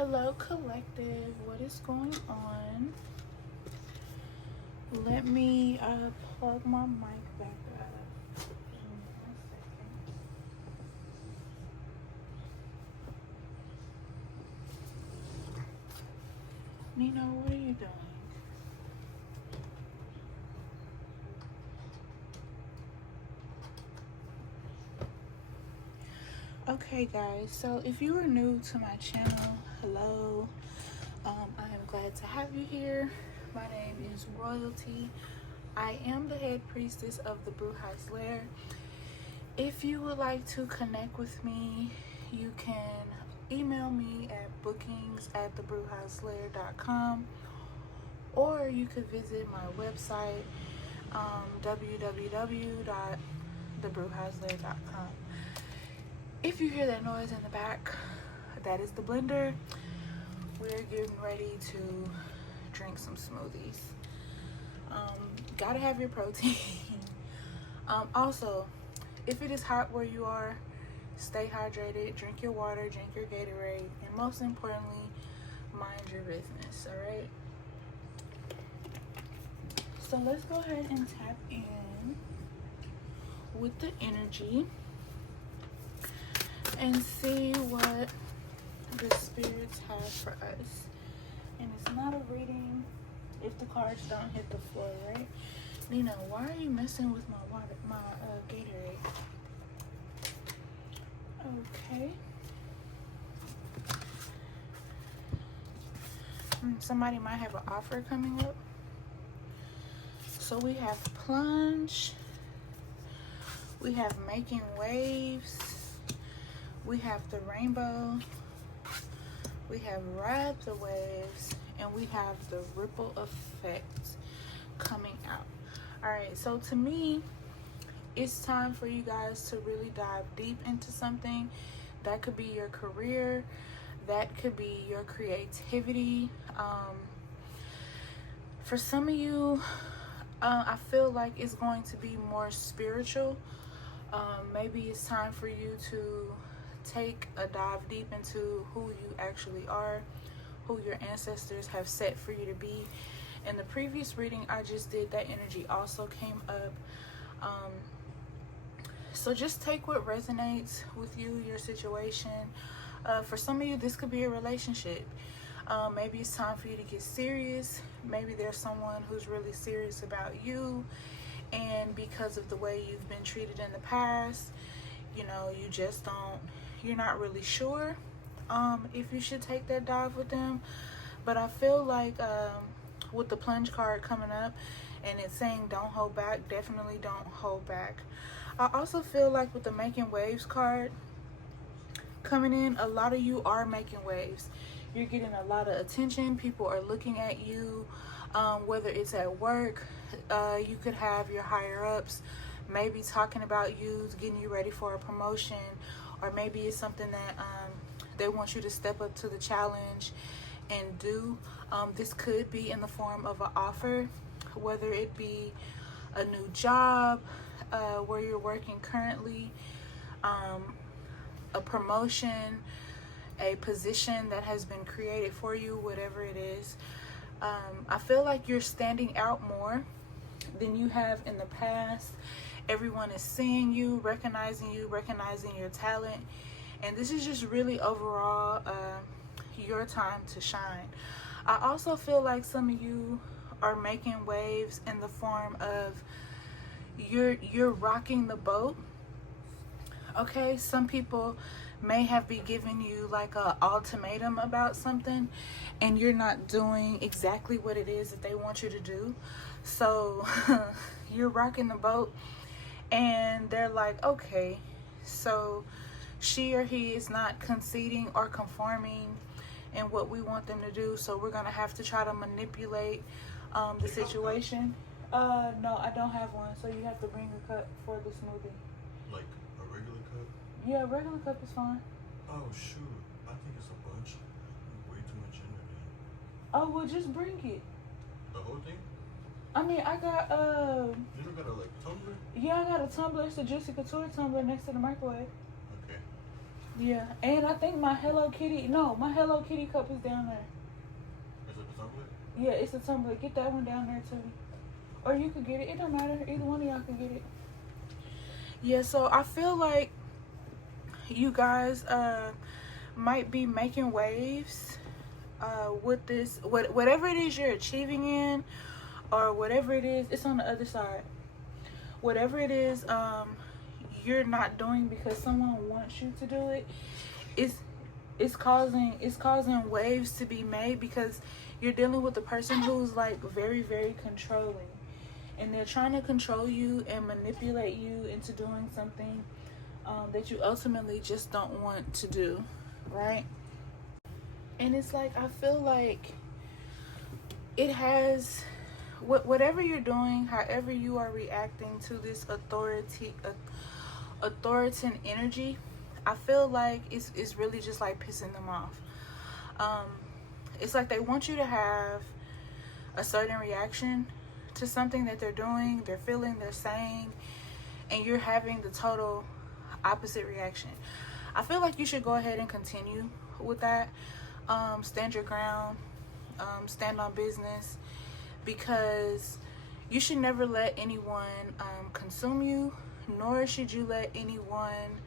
Hello collective, what is going on? Let me plug my mic back up. Give me 1 second. Nino, what are you doing? Okay guys, so if you are new to my channel, hello. I am glad to have you here. My name is Royalty. I am the head priestess of the Bruja's Lair. If you would like to connect with me, you can email me at bookings@thebrujasslair.com, or you could visit my website, www.thebrujasslair.com. If you hear that noise in the back, that is the blender. We're getting ready to drink some smoothies. Gotta have your protein. Also, if it is hot where you are, stay hydrated, drink your water, drink your Gatorade, and most importantly, mind your business, all right? So let's go ahead and tap in with the energy and see what the spirits have for us. And it's not a reading if the cards don't hit the floor, right? Nina, why are you messing with my water, my Gatorade? Okay. Somebody might have an offer coming up. So we have plunge. We have making waves. We have the rainbow. We have ride the waves, and we have the ripple effect coming out. All right, so to me, it's time for you guys to really dive deep into something. That could be your career, that could be your creativity. For some of you, I feel like it's going to be more spiritual. Maybe it's time for you to take a dive deep into who you actually are, who your ancestors have set for you to be. In the previous reading I just did, that energy also came up. So just take what resonates with you, your situation. For some of you, this could be a relationship. Maybe it's time for you to get serious. Maybe there's someone who's really serious about you, and because of the way you've been treated in the past, you know, you're not really sure if you should take that dive with them. But I feel like with the plunge card coming up and it's saying don't hold back, definitely don't hold back. I also feel like with the making waves card coming in, a lot of you are making waves. You're getting a lot of attention. People are looking at you, whether it's at work. You could have your higher ups maybe talking about you, getting you ready for a promotion, or maybe it's something that they want you to step up to the challenge and do. This could be in the form of an offer, whether it be a new job where you're working currently, a promotion, a position that has been created for you, whatever it is. I feel like you're standing out more than you have in the past. Everyone is seeing you, recognizing your talent, and this is just really overall your time to shine. I also feel like some of you are making waves in the form of you're rocking the boat. Okay, some people may have been giving you like a ultimatum about something, and you're not doing exactly what it is that they want you to do. So you're rocking the boat, and they're like, okay, so she or he is not conceding or conforming in what we want them to do, so we're gonna have to try to manipulate the situation. No, I don't have one, so you have to bring a cup for the smoothie. Like a regular cup? Yeah, a regular cup is fine. Oh shoot, I think it's a bunch. Way too much in there. Oh, well, just bring it. The whole thing? I mean, I got You don't got a like tumbler? yeah, I got a tumbler. It's a Juicy Couture tumbler next to the microwave. Okay. Yeah, and I think my Hello Kitty cup is down there. Is it the tumbler? Yeah, it's a tumbler. Get that one down there too. Or you could get it. It don't matter. Either one of y'all can get it. Yeah, so I feel like you guys might be making waves with this, whatever it is you're achieving in, or whatever it is, it's on the other side. Whatever it is you're not doing because someone wants you to do it, it's causing waves to be made because you're dealing with a person who's like very, very controlling, and they're trying to control you and manipulate you into doing something that you ultimately just don't want to do, right? And it's like, I feel like it has, whatever you're doing, however you are reacting to this authoritarian energy, I feel like it's really just like pissing them off. It's like they want you to have a certain reaction to something that they're doing, they're feeling, they're saying, and you're having the total opposite reaction. I feel like you should go ahead and continue with that. Stand your ground, stand on business, because you should never let anyone consume you, nor should you let anyone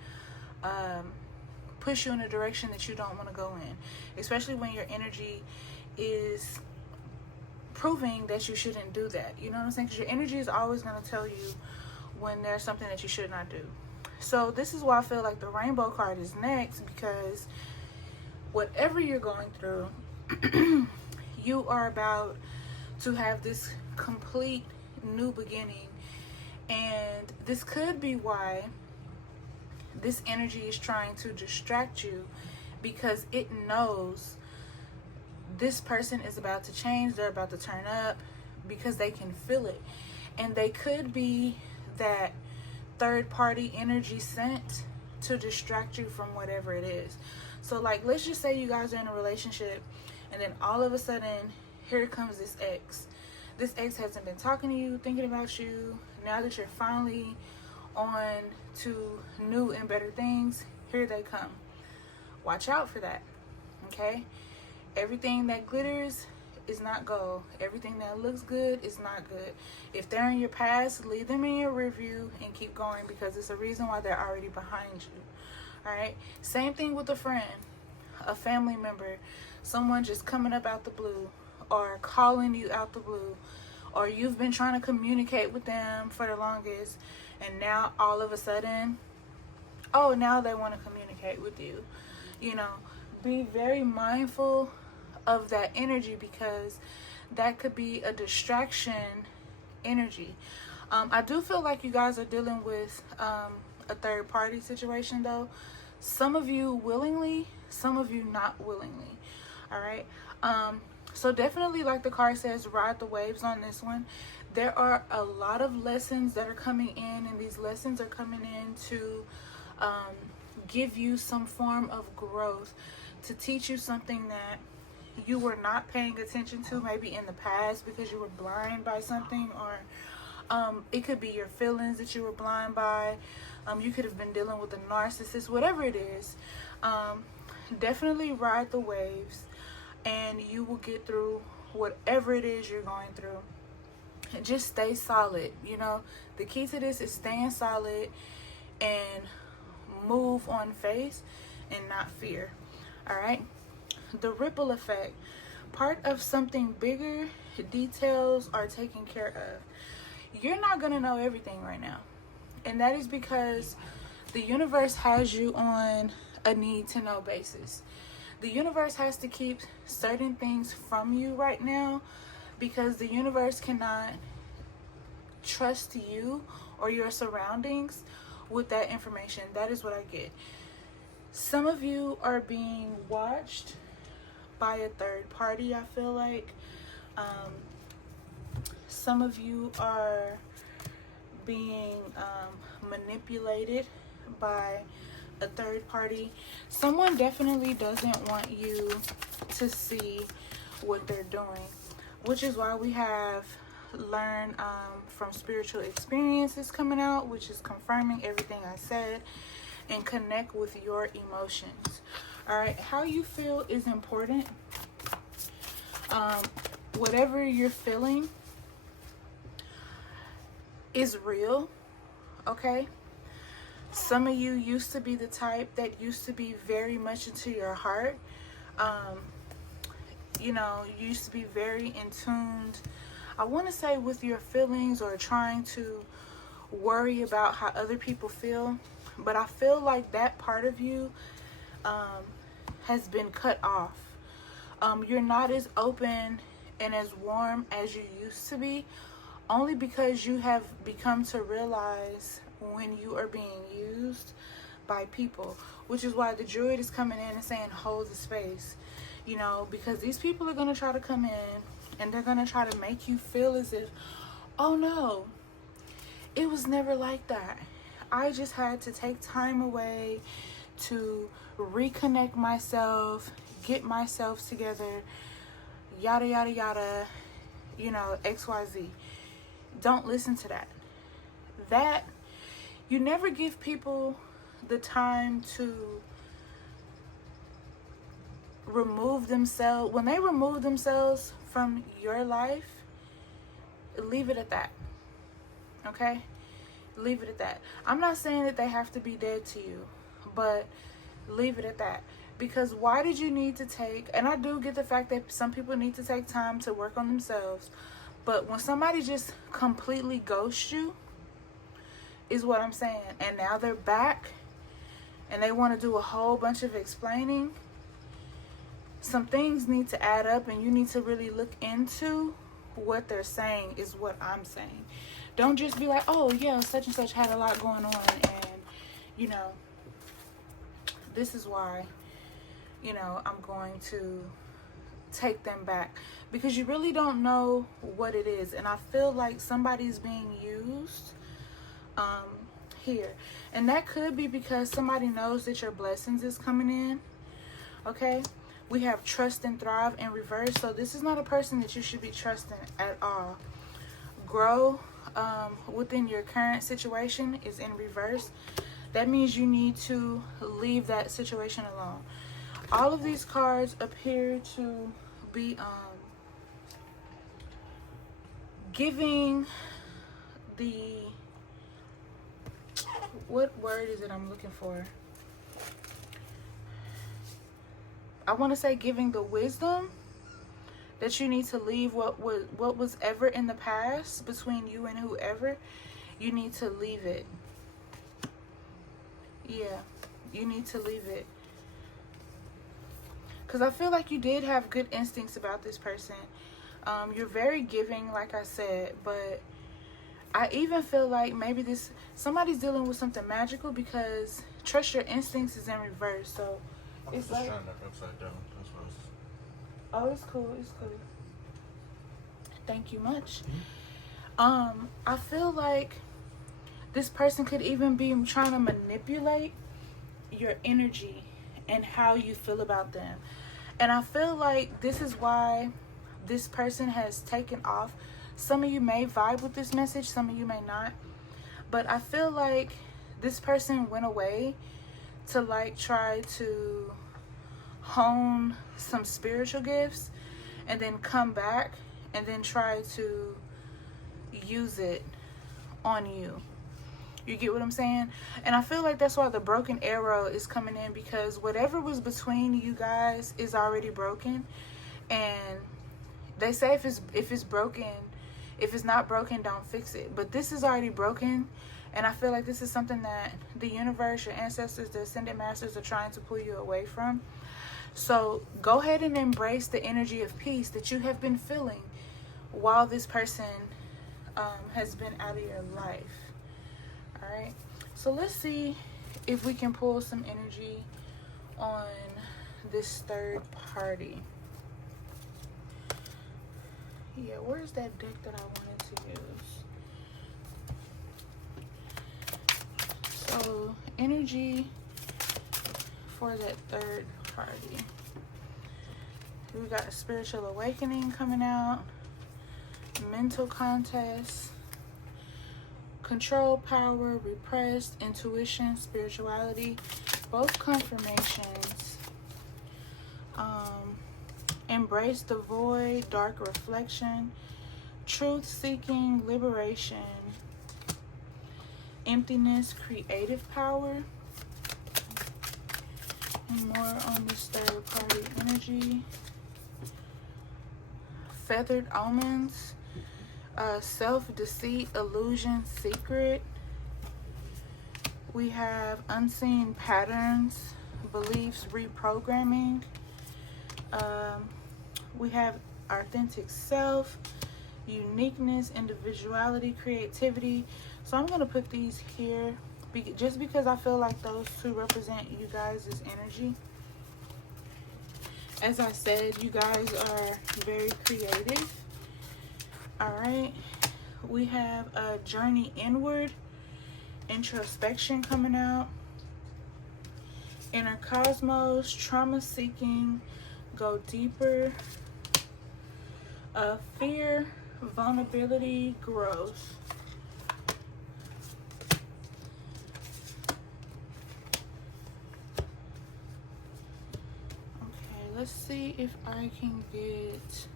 push you in a direction that you don't want to go in, especially when your energy is proving that you shouldn't do that. You know what I'm saying? Because your energy is always going to tell you when there's something that you should not do. So this is why I feel like the rainbow card is next, because whatever you're going through, you are about to have this complete new beginning. And this could be why this energy is trying to distract you, because it knows this person is about to change, they're about to turn up, because they can feel it. And they could be that third party energy sent to distract you from whatever it is. So like, let's just say you guys are in a relationship, and then all of a sudden here comes this ex. This ex hasn't been talking to you, thinking about you. Now that you're finally on to new and better things, here they come. Watch out for that, okay? Everything that glitters is not gold. Everything that looks good is not good. If they're in your past, leave them in your review and keep going, because it's a reason why they're already behind you. All right? Same thing with a friend, a family member, someone just coming up out the blue, or calling you out the blue, or you've been trying to communicate with them for the longest, and now all of a sudden, oh, now they want to communicate with you. You know, be very mindful of that energy, because that could be a distraction energy. I do feel like you guys are dealing with a third party situation though. Some of you willingly, some of you not willingly. All right. So definitely, like the card says, ride the waves on this one. There are a lot of lessons that are coming in, and these lessons are coming in to give you some form of growth, to teach you something that you were not paying attention to maybe in the past because you were blind by something, or it could be your feelings that you were blind by. You could have been dealing with a narcissist, whatever it is. Definitely ride the waves, and you will get through whatever it is you're going through. Just stay solid. You know, the key to this is staying solid and move on faith and not fear. All right. The ripple effect, part of something bigger, details are taken care of. You're not going to know everything right now, and that is because the universe has you on a need to know basis. The universe has to keep certain things from you right now, because the universe cannot trust you or your surroundings with that information. That is what I get. Some of you are being watched by a third party, I feel like. Some of you are being manipulated by a third party. Someone definitely doesn't want you to see what they're doing, which is why we have learn from spiritual experiences coming out, which is confirming everything I said. and connect with your emotions. All right, how you feel is important. Whatever you're feeling is real, okay? Some of you used to be the type that used to be very much into your heart. You know, you used to be very in tuned, I want to say, with your feelings, or trying to worry about how other people feel. But I feel like that part of you has been cut off. You're not as open and as warm as you used to be, only because you have become to realize when you are being used by people, which is why the druid is coming in and saying hold the space, you know, because these people are going to try to come in and they're going to try to make you feel as if, oh no, it was never like that. I just had to take time away to reconnect myself, get myself together, yada yada yada, you know, XYZ. Don't listen to that. That, you never give people the time to remove themselves. When they remove themselves from your life, leave it at that. Okay? Leave it at that. I'm not saying that they have to be dead to you, but leave it at that. Because why did you need to take, and I do get the fact that some people need to take time to work on themselves, but when somebody just completely ghosts you, is what I'm saying, and now they're back and they want to do a whole bunch of explaining, some things need to add up, and you need to really look into what they're saying, is what I'm saying. Don't just be like, oh yeah, such and such had a lot going on, and you know, this is why, you know, I'm going to take them back, because you really don't know what it is. And I feel like somebody's being used here, and that could be because somebody knows that your blessings is coming in. Okay, we have trust and thrive in reverse, so this is not a person that you should be trusting at all. Grow within your current situation is in reverse. That means you need to leave that situation alone. All of these cards appear to be giving the, what word is it I'm looking for? I want to say giving the wisdom that you need to leave what was ever in the past between you and whoever. You need to leave it. Yeah, you need to leave it. Because I feel like you did have good instincts about this person. You're very giving, like I said, but I even feel like maybe somebody's dealing with something magical, because trust your instincts is in reverse. So it's like, trying that upside down. That's what oh, it's cool. It's cool. Thank you much. I feel like this person could even be trying to manipulate your energy and how you feel about them. And I feel like this is why this person has taken off. Some of you may vibe with this message, some of you may not. But I feel like this person went away to like try to hone some spiritual gifts, and then come back and then try to use it on you. You get what I'm saying? And I feel like that's why the broken arrow is coming in, because whatever was between you guys is already broken. And they say if it's broken, if it's not broken, don't fix it. But this is already broken, and I feel like this is something that the universe, your ancestors, the ascended masters are trying to pull you away from. So go ahead and embrace the energy of peace that you have been feeling while this person has been out of your life. Alright, so let's see if we can pull some energy on this third party. Yeah, where's that deck that I wanted to use? So, energy for that third party. We got a spiritual awakening coming out, mental contest, Control, power, repressed, intuition, spirituality, both confirmations. Embrace the void, dark reflection, truth seeking, liberation, emptiness, creative power, and more on this third party energy. Feathered omens, self-deceit, illusion, secret. We have unseen patterns, beliefs, reprogramming. We have authentic self, uniqueness, individuality, creativity. So I'm going to put these here just because I feel like those two represent you guys' energy. As I said, you guys are very creative. All right. We have a journey inward, introspection coming out. Inner cosmos, trauma seeking, go deeper. Fear, vulnerability, growth. Okay, let's see if I can get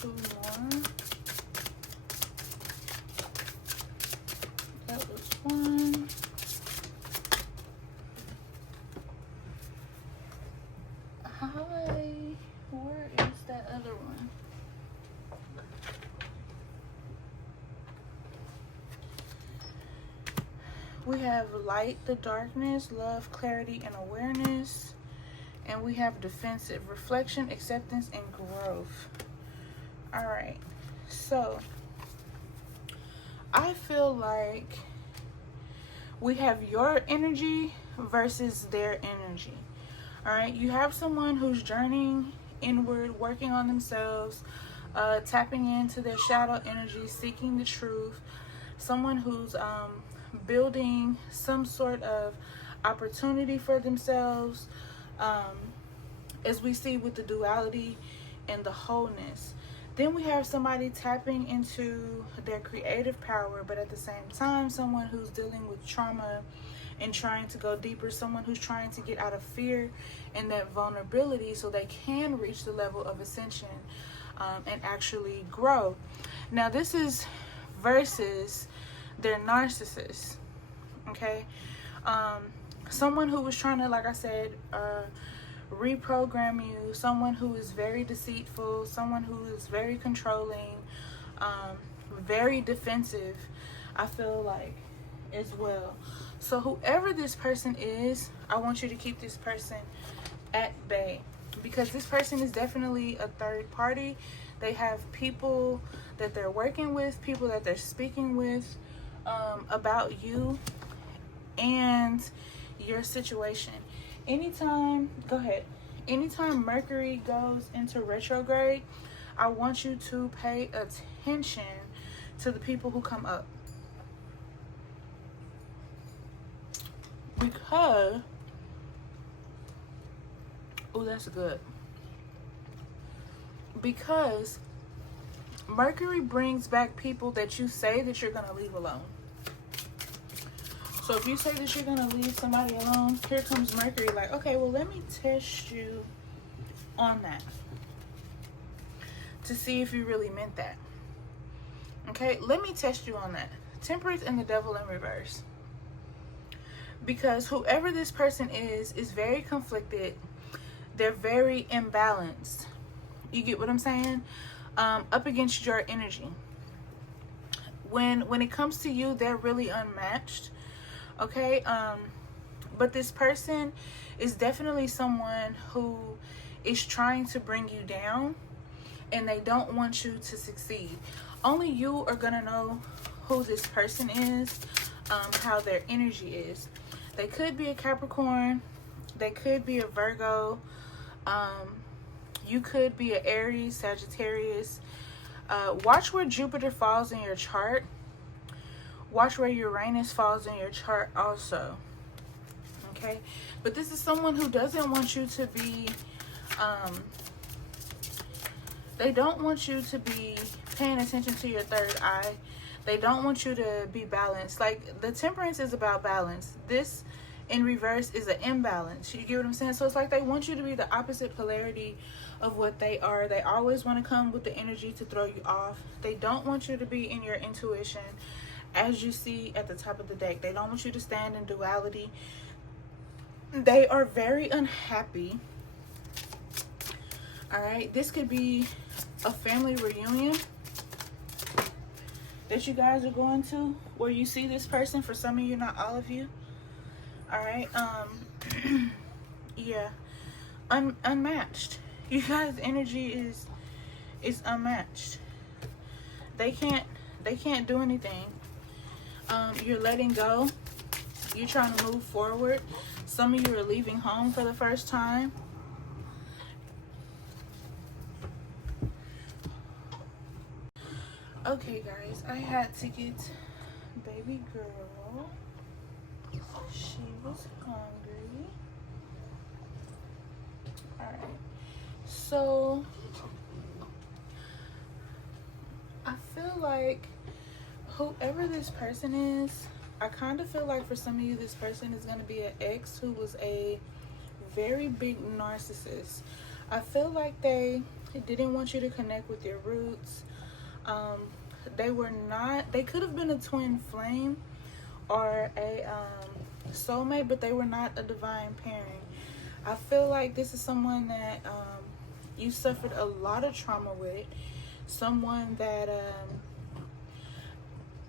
2 more. That was 1. Hi, where is that other one? We have light, the darkness, love, clarity, and awareness. And we have defensive, reflection, acceptance, and growth. All right, so I feel like we have your energy versus their energy. All right, you have someone who's journeying inward, working on themselves, tapping into their shadow energy, seeking the truth. Someone who's building some sort of opportunity for themselves, as we see with the duality and the wholeness. Then we have somebody tapping into their creative power, but at the same time, someone who's dealing with trauma and trying to go deeper, someone who's trying to get out of fear and that vulnerability so they can reach the level of ascension and actually grow. Now, this is versus their narcissist, okay? Someone who was trying to, like I said, reprogram you, someone who is very deceitful, someone who is very controlling, very defensive, I feel like, as well. So whoever this person is, I want you to keep this person at bay, because this person is definitely a third party. They have people that they're working with, people that they're speaking with about you and your situation. Anytime Mercury goes into retrograde, I want you to pay attention to the people who come up. Because, oh, that's good. Because Mercury brings back people that you say that you're going to leave alone. So if you say that you're going to leave somebody alone, here comes Mercury like, okay, well, let me test you on that to see if you really meant that. Okay, let me test you on that. Temperance and the Devil in reverse. Because whoever this person is very conflicted. They're very imbalanced. You get what I'm saying? Up against your energy. When it comes to you, they're really unmatched. Okay? But this person is definitely someone who is trying to bring you down, and they don't want you to succeed. Only you are gonna know who this person is, how their energy is. They could be a Capricorn, they could be a Virgo, you could be an Aries, Sagittarius. Watch where Jupiter falls in your chart. Watch where Uranus falls in your chart also. Okay? But this is someone who doesn't want you to be, they don't want you to be paying attention to your third eye. They don't want you to be balanced. Like, the Temperance is about balance. This in reverse is an imbalance. You get what I'm saying? So it's like they want you to be the opposite polarity of what they are. They always want to come with the energy to throw you off. They don't want you to be in your intuition, as you see at the top of the deck. They don't want you to stand in duality. They are very unhappy. All right, this could be a family reunion that you guys are going to, where you see this person. For some of you, not all of you. All right, yeah, unmatched. You guys' energy is unmatched. They can't do anything. You're letting go. You're trying to move forward. Some of you are leaving home for the first time. Okay, guys, I had to get baby girl. She was hungry. Alright. So, I feel like whoever this person is, I kind of feel like for some of you, this person is going to be an ex who was a very big narcissist. I feel like they didn't want you to connect with your roots. They could have been a twin flame or a soulmate, but they were not a divine pairing. I feel like this is someone that you suffered a lot of trauma with, someone that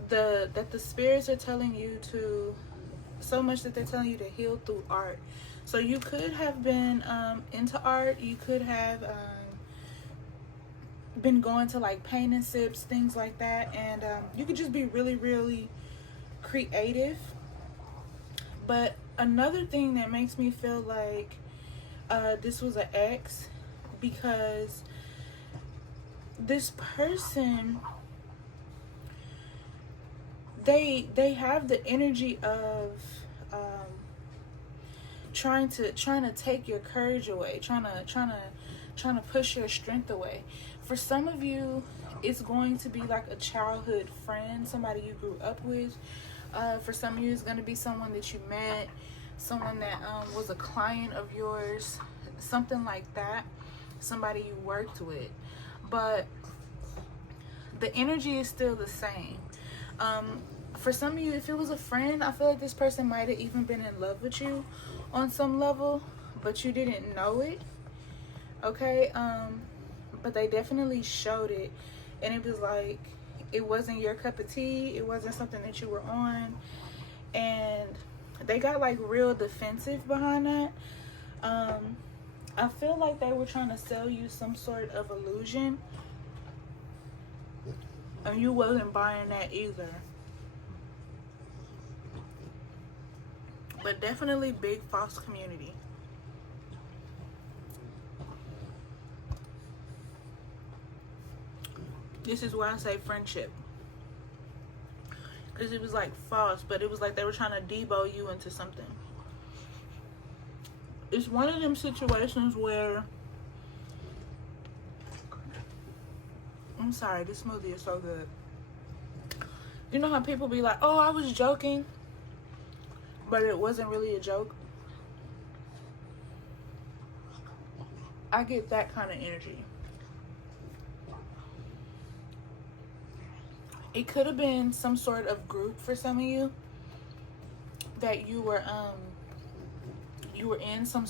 the spirits are telling you to, so much that they're telling you to heal through art. So you could have been into art. You could have been going to like paint and sips, things like that, and you could just be really, really creative. But another thing that makes me feel like this was an ex, because this person, they have the energy of trying to take your courage away, trying to push your strength away. For some of you, it's going to be like a childhood friend, somebody you grew up with. For some of you, it's going to be someone that you met, someone that was a client of yours, something like that, somebody you worked with. But the energy is still the same. For some of you, if it was a friend, I feel like this person might have even been in love with you on some level, but you didn't know it. Okay? But they definitely showed it, and it was like, it wasn't your cup of tea. It wasn't something that you were on, and they got like real defensive behind that. I feel like they were trying to sell you some sort of illusion, and you wasn't buying that either. But definitely big false community. This is why I say friendship, because it was like false, but it was like they were trying to debo you into something. It's one of them situations where, I'm sorry, this smoothie is so good. You know how people be like, oh, I was joking, but it wasn't really a joke? I get that kind of energy. It could have been some sort of group for some of you that you were in some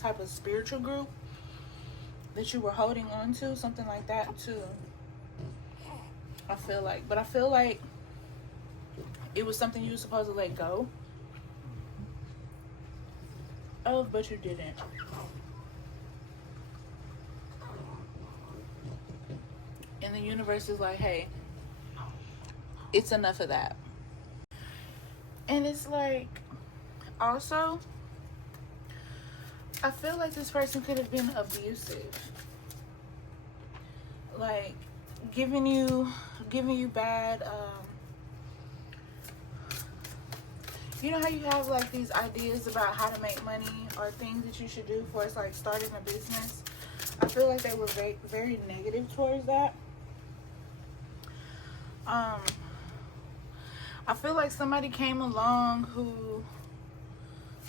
type of spiritual group that you were holding on to, something like that too. I feel like, but I feel like it was something you were supposed to let go of, but you didn't. And the universe is like, hey, it's enough of that. And it's like, also, I feel like this person could have been abusive, like giving you bad, you know how you have like these ideas about how to make money or things that you should do for, it's like starting a business. I feel like they were very, very negative towards that. I feel like somebody came along who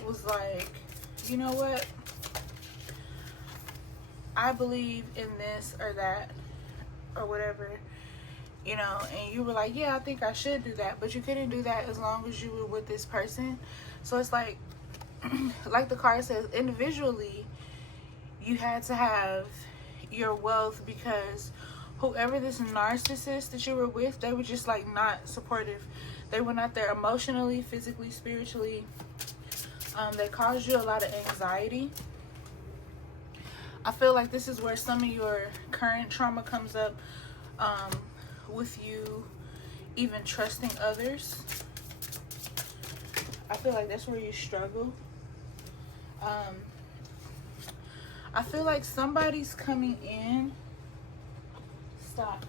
was like, you know what? I believe in this or that or whatever, you know, and you were like, yeah, I think I should do that, but you couldn't do that as long as you were with this person. So it's like like the card says, individually you had to have your wealth because whoever this narcissist that you were with, they were just like not supportive. They were not there emotionally, physically, spiritually. They caused you a lot of anxiety. I feel like this is where some of your current trauma comes up, with you even trusting others. I feel like that's where you struggle. I feel like somebody's coming in. Stop.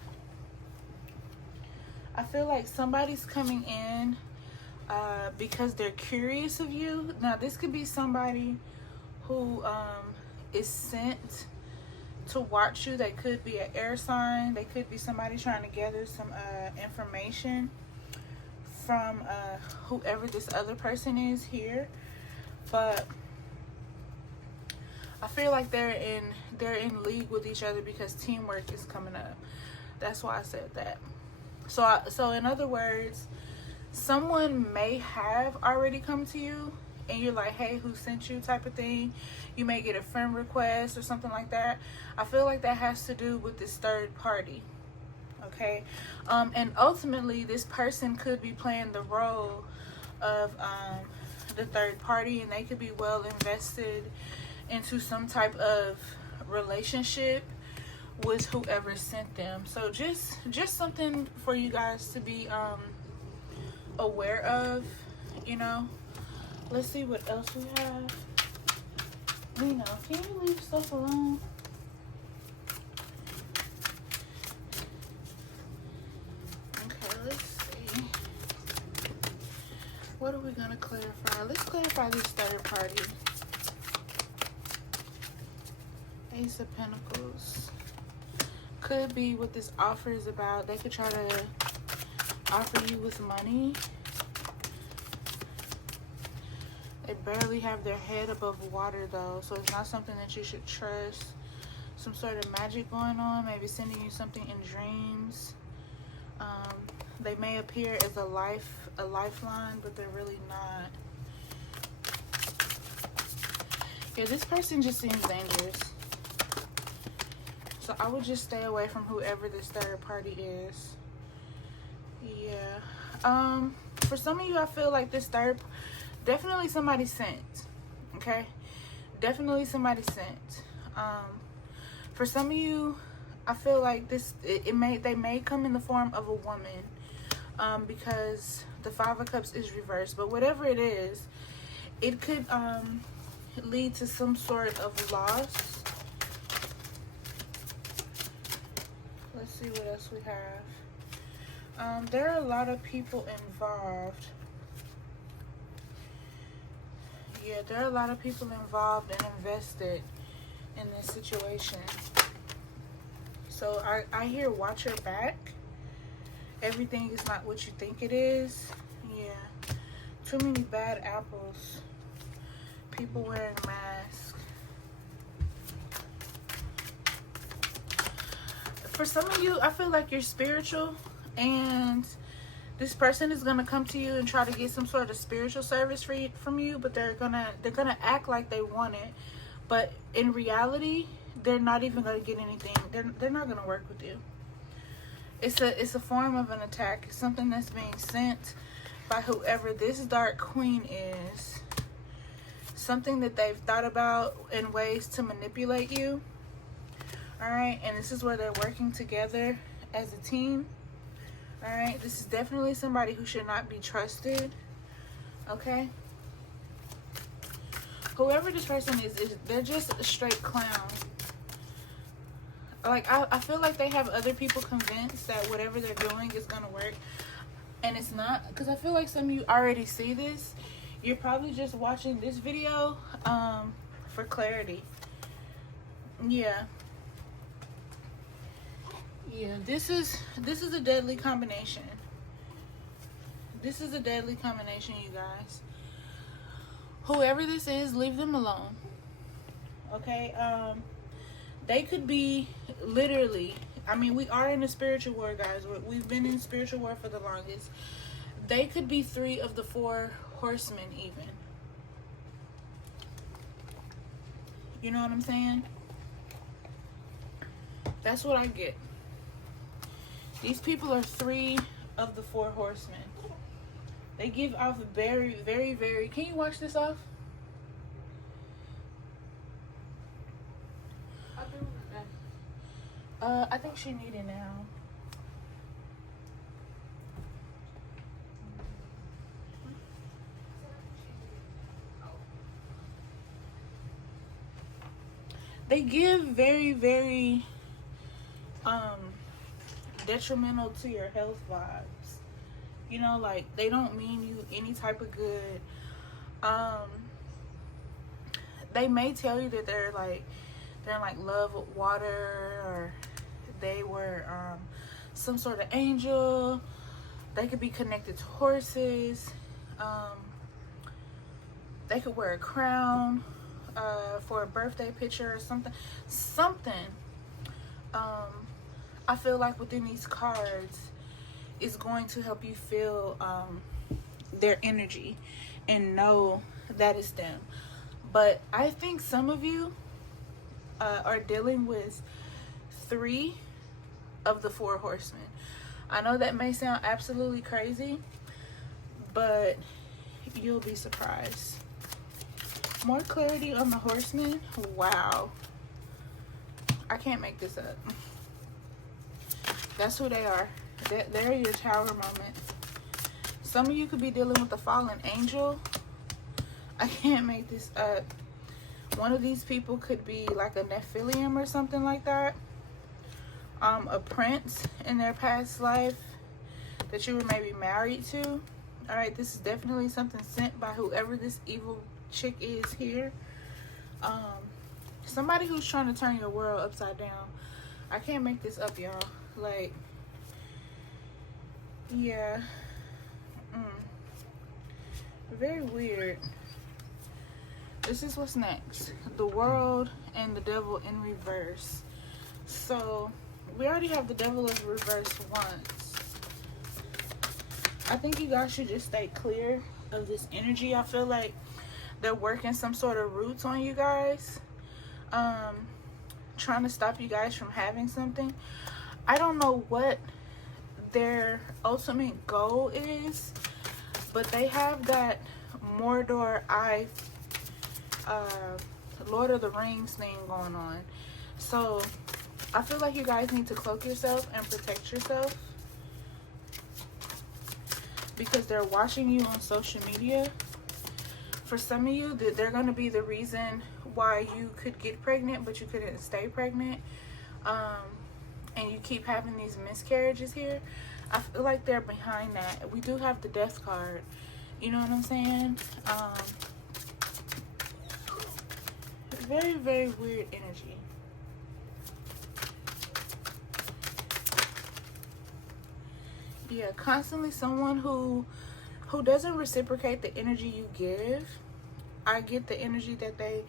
I feel like somebody's coming in because they're curious of you. Now, this could be somebody who is sent to watch you. They could be an air sign. They could be somebody trying to gather some information from whoever this other person is here. But I feel like they're in league with each other because teamwork is coming up. That's why I said that. So in other words, someone may have already come to you and you're like, hey, who sent you type of thing. You may get a friend request or something like that. I feel like that has to do with this third party. Okay. And ultimately this person could be playing the role of the third party, and they could be well invested into some type of relationship with whoever sent them. So just something for you guys to be aware of, you know. Let's see what else we have. You know, can you leave stuff alone? Okay, let's see. What are we gonna clarify? Let's clarify this third party. Ace of Pentacles. Could be what this offer is about. They could try to offer you with money. They barely have their head above water though, so it's not something that you should trust. Some sort of magic going on, maybe sending you something in dreams. They may appear as a lifeline, but they're really not. Yeah, this person just seems dangerous. So I would just stay away from whoever this third party is. Yeah. For some of you, I feel like this definitely somebody sent. Okay? Definitely somebody sent. For some of you, I feel like they may come in the form of a woman. Because the Five of Cups is reversed. But whatever it is, it could lead to some sort of loss. Let's see what else we have. There are a lot of people involved. Yeah, there are a lot of people involved and invested in this situation. So I hear watch your back. Everything is not what you think it is. Yeah. Too many bad apples. People wearing masks. For some of you, I feel like you're spiritual, and this person is gonna come to you and try to get some sort of spiritual service from you, but they're gonna act like they want it, but in reality, they're not even gonna get anything. They're not gonna work with you. It's a form of an attack. It's something that's being sent by whoever this Dark Queen is. Something that they've thought about in ways to manipulate you. Alright, and this is where they're working together as a team. Alright, this is definitely somebody who should not be trusted. Okay? Whoever this person is they're just a straight clown. Like, I feel like they have other people convinced that whatever they're doing is going to work. And it's not. Because I feel like some of you already see this. You're probably just watching this video for clarity. Yeah. Yeah, this is a deadly combination. This is a deadly combination, you guys. Whoever this is, leave them alone. Okay? They could be literally, I mean, we are in a spiritual war, guys. We've been in spiritual war for the longest. They could be 3 of the 4 horsemen even. You know what I'm saying? That's what I get. These people are 3 of the 4 horsemen. They give off very, very, very... Can you wash this off? I think she need it now. They give very, very detrimental to your health vibes. You know, like, they don't mean you any type of good. They may tell you that they're in like love with water, or they were some sort of angel. They could be connected to horses. They could wear a crown for a birthday picture or something. I feel like within these cards is going to help you feel their energy and know that it's them. But I think some of you are dealing with 3 of the 4 horsemen. I know that may sound absolutely crazy, but you'll be surprised. More clarity on the horsemen. Wow. I can't make this up. That's who they are. They're your tower moment. Some of you could be dealing with a fallen angel. I can't make this up. One of these people could be like a Nephilim or something like that. A prince in their past life that you were maybe married to. Alright, this is definitely something sent by whoever this evil chick is here. Somebody who's trying to turn your world upside down. I can't make this up, y'all. Like, yeah. Very weird. This is what's next. The world and the devil in reverse. So, we already have the devil in reverse once. I think you guys should just stay clear of this energy. I feel like they're working some sort of roots on you guys. Trying to stop you guys from having something. I don't know what their ultimate goal is, but they have that Mordor eye, Lord of the Rings thing going on. So I feel like you guys need to cloak yourself and protect yourself, because they're watching you on social media. For some of you, they're going to be the reason why you could get pregnant, but you couldn't stay pregnant. And you keep having these miscarriages here. I feel like they're behind that. We do have the death card. You know what I'm saying? Very, very weird energy. Yeah, constantly someone who doesn't reciprocate the energy you give. I get the energy that they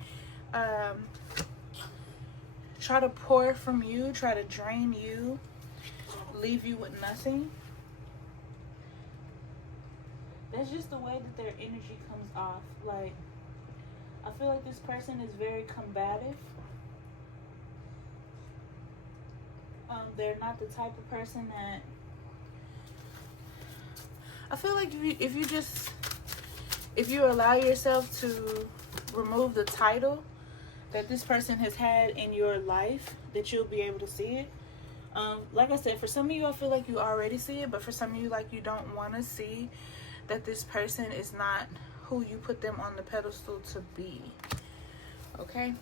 try to pour from you, try to drain you, leave you with nothing. That's just the way that their energy comes off. Like, I feel like this person is very combative. They're not the type of person that... I feel like if you allow yourself to remove the title that this person has had in your life, that you'll be able to see it. Like I said, for some of you, I feel like you already see it, but for some of you, like, you don't want to see that this person is not who you put them on the pedestal to be. Okay?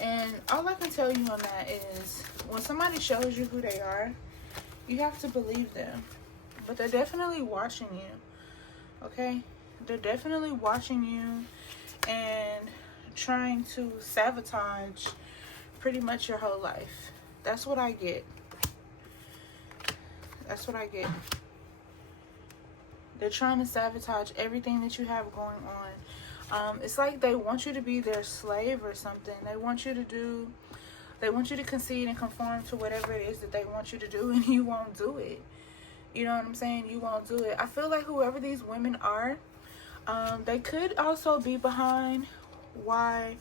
And all I can tell you on that is, when somebody shows you who they are, you have to believe them. But they're definitely watching you. Okay? They're definitely watching you and trying to sabotage pretty much your whole life. That's what I get. That's what I get. They're trying to sabotage everything that you have going on. It's like they want you to be their slave or something. They want you to concede and conform to whatever it is that they want you to do, and you won't do it. You know what I'm saying? You won't do it. I feel like whoever these women are, they could also be behind why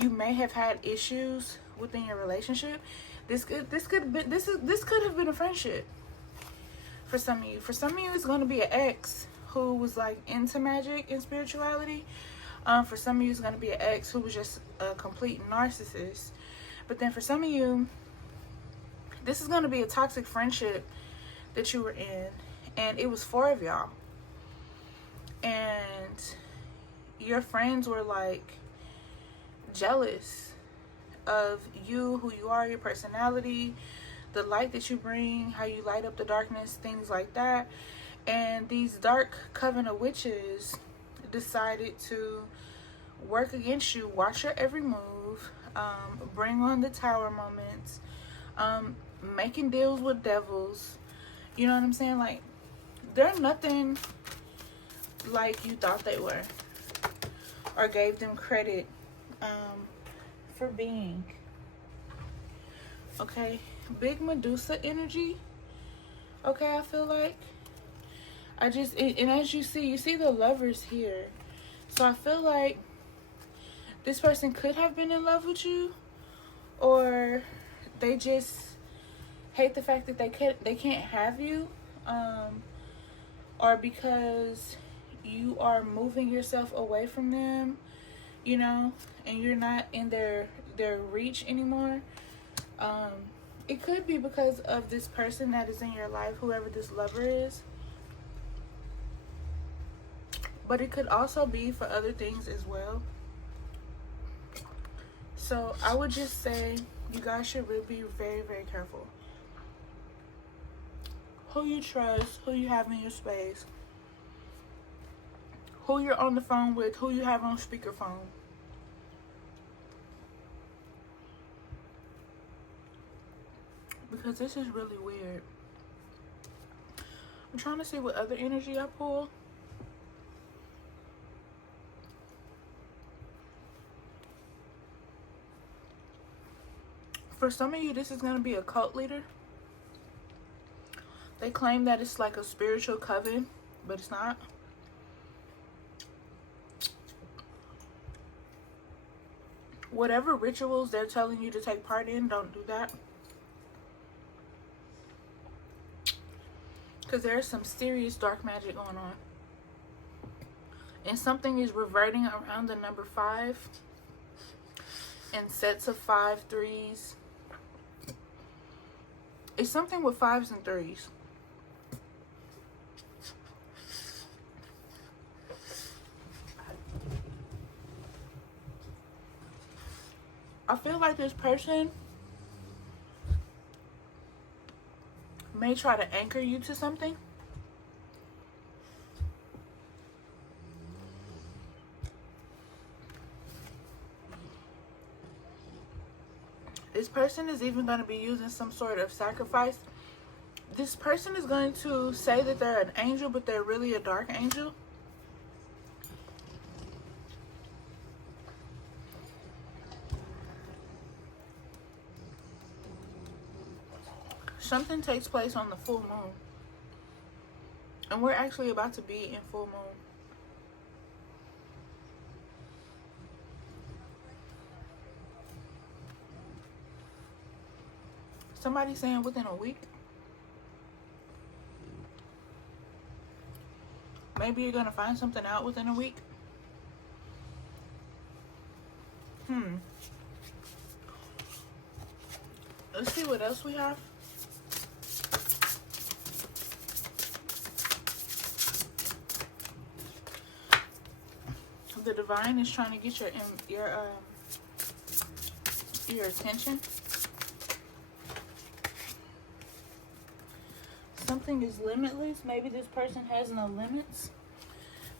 you may have had issues within your relationship. This could have been a friendship for some of you. For some of you, it's going to be an ex who was like into magic and spirituality. For some of you, it's going to be an ex who was just a complete narcissist. But then for some of you, this is going to be a toxic friendship that you were in, and it was 4 of y'all, and your friends were like jealous of you, who you are, your personality, the light that you bring, how you light up the darkness, things like that. And these dark coven of witches decided to work against you, watch your every move, bring on the tower moments, making deals with devils. You know what I'm saying? Like, they're nothing like you thought they were, or gave them credit for being. Okay, big Medusa energy. Okay, I feel like and as you see the Lovers here. So I feel like this person could have been in love with you, or they just hate the fact that they can't have you, or because you are moving yourself away from them, you know, and you're not in their reach anymore. It could be because of this person that is in your life, whoever this lover is, but it could also be for other things as well. So I would just say you guys should really be very, very careful who you trust, who you have in your space, who you're on the phone with, who you have on speakerphone. Because this is really weird. I'm trying to see what other energy I pull. For some of you, this is going to be a cult leader. They claim that it's like a spiritual coven, but it's not. Whatever rituals they're telling you to take part in, don't do that. Because there's some serious dark magic going on. And something is reverting around the number 5 in sets of 5, 3s. It's something with 5s and 3s. I feel like this person may try to anchor you to something. This person is even going to be using some sort of sacrifice. This person is going to say that they're an angel, but they're really a dark angel. Something takes place on the full moon. And we're actually about to be in full moon. Somebody saying within a week. Maybe you're going to find something out within a week. Let's see what else we have. The divine is trying to get your attention. Something is limitless. Maybe this person has no limits.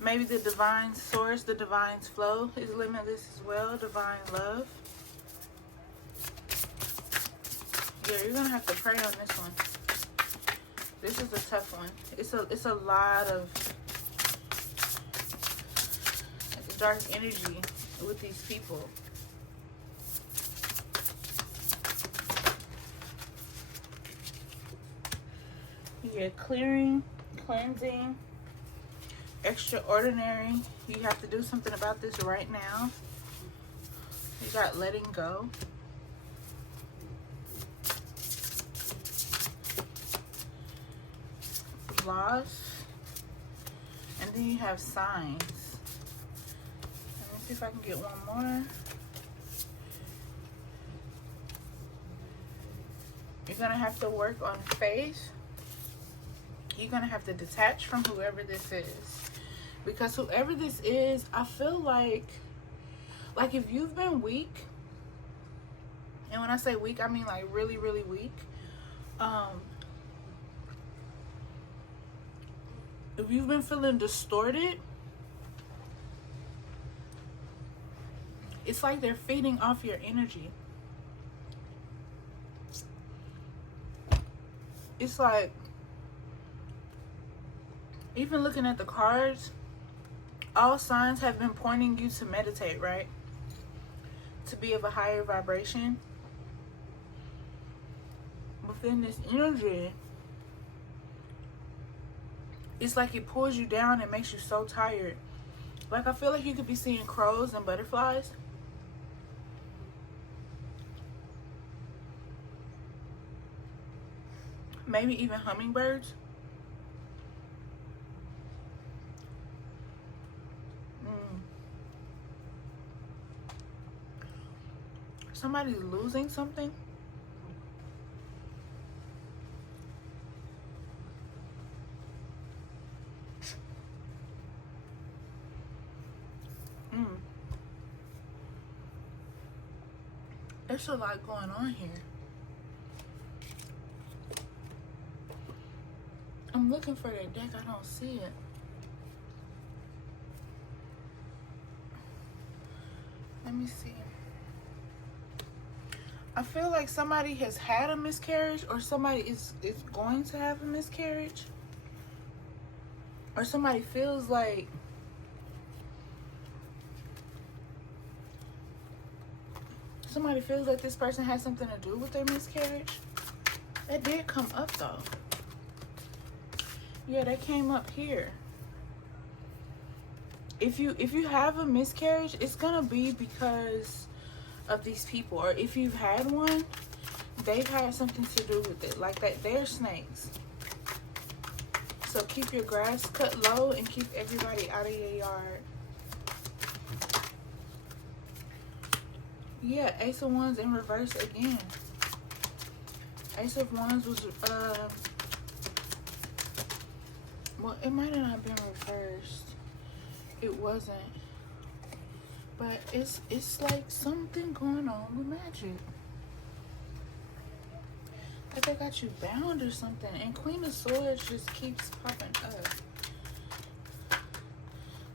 Maybe the divine source, the divine's flow is limitless as well. Divine love. Yeah, you're gonna have to pray on this one. This is a tough one. It's a lot of dark energy with these people. Yeah, clearing, cleansing, extraordinary. You have to do something about this right now. You got letting go. Loss. And then you have signs. Let me see if I can get one more. You're going to have to work on faith. You're going to have to detach from whoever this is. Because whoever this is, I feel like if you've been weak, and when I say weak, I mean like really, really weak. If you've been feeling distorted, it's like they're feeding off your energy. It's like, even looking at the cards, all signs have been pointing you to meditate, right? To be of a higher vibration. But then this energy, it's like it pulls you down and makes you so tired. Like, I feel like you could be seeing crows and butterflies. Maybe even hummingbirds. Somebody's losing something. There's a lot going on here. I'm looking for that deck. I don't see it. Let me see. I feel like somebody has had a miscarriage, or somebody is going to have a miscarriage, or somebody feels like this person has something to do with their miscarriage. That did come up though. Yeah, that came up here. If you have a miscarriage, it's gonna be because of these people, or if you've had one, they've had something to do with it. Like that, they're snakes. So keep your grass cut low and keep everybody out of your yard. Yeah, Ace of Wands in reverse again. Ace of Wands was well, it might have not been reversed. It wasn't. But it's like something going on with magic. Like they got you bound or something. And Queen of Swords just keeps popping up.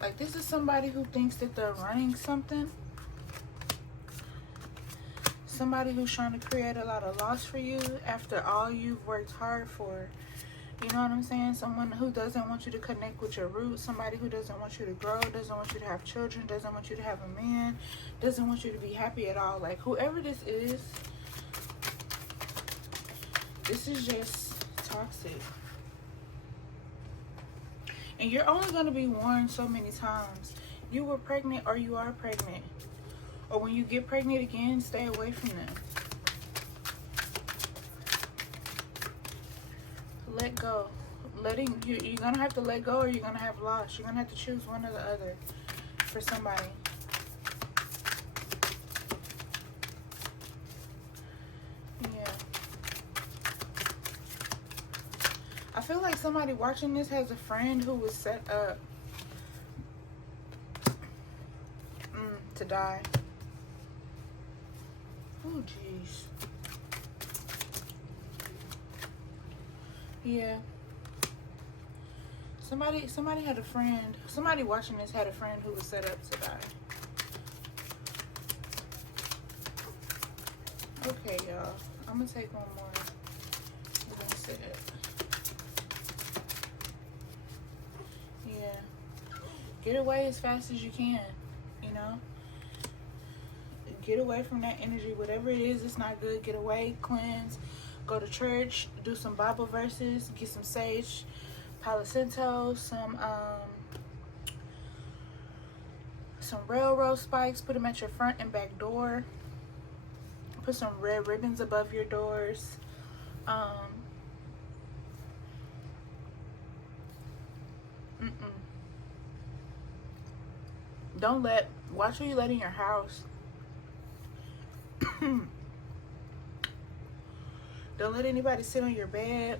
Like this is somebody who thinks that they're running something. Somebody who's trying to create a lot of loss for you after all you've worked hard for. You know what I'm saying? Someone who doesn't want you to connect with your roots. Somebody who doesn't want you to grow. Doesn't want you to have children. Doesn't want you to have a man. Doesn't want you to be happy at all. Like whoever this is just toxic. And you're only going to be warned so many times. You were pregnant or you are pregnant. Or when you get pregnant again, stay away from them. Let go. You're going to have to let go, or you're going to have loss. You're going to have to choose one or the other for somebody. Yeah. I feel like somebody watching this has a friend who was set up to die. Oh, jeez. Yeah. Somebody had a friend. Somebody watching this had a friend who was set up to die. Okay, y'all. I'm gonna take one more. We're gonna sit it. Yeah. Get away as fast as you can. know. Get away from that energy. Whatever it is, it's not good. Get away, cleanse, go to church, do some Bible verses, get some sage, Palo Santo, some railroad spikes, put them at your front and back door. Put some red ribbons above your doors. Watch who you let in your house. Don't let anybody sit on your bed.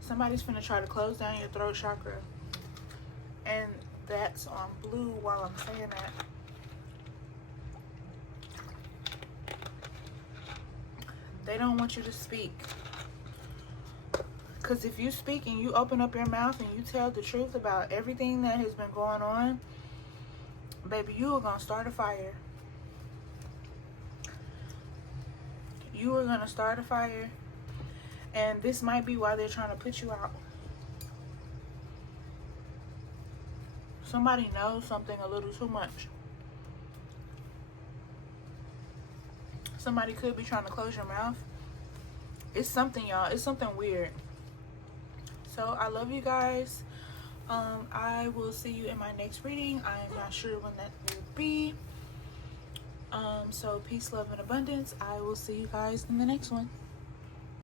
Somebody's finna try to close down your throat chakra. And that's on blue while I'm saying that. They don't want you to speak. Because if you speak and you open up your mouth and you tell the truth about everything that has been going on, baby, you are going to start a fire. You are going to start a fire. And this might be why they're trying to put you out. Somebody knows something a little too much. Somebody could be trying to close your mouth. It's something, y'all. It's something weird. So I love you guys. I will see you in my next reading. I'm not sure when that will be. So peace, love, and abundance. I will see you guys in the next one.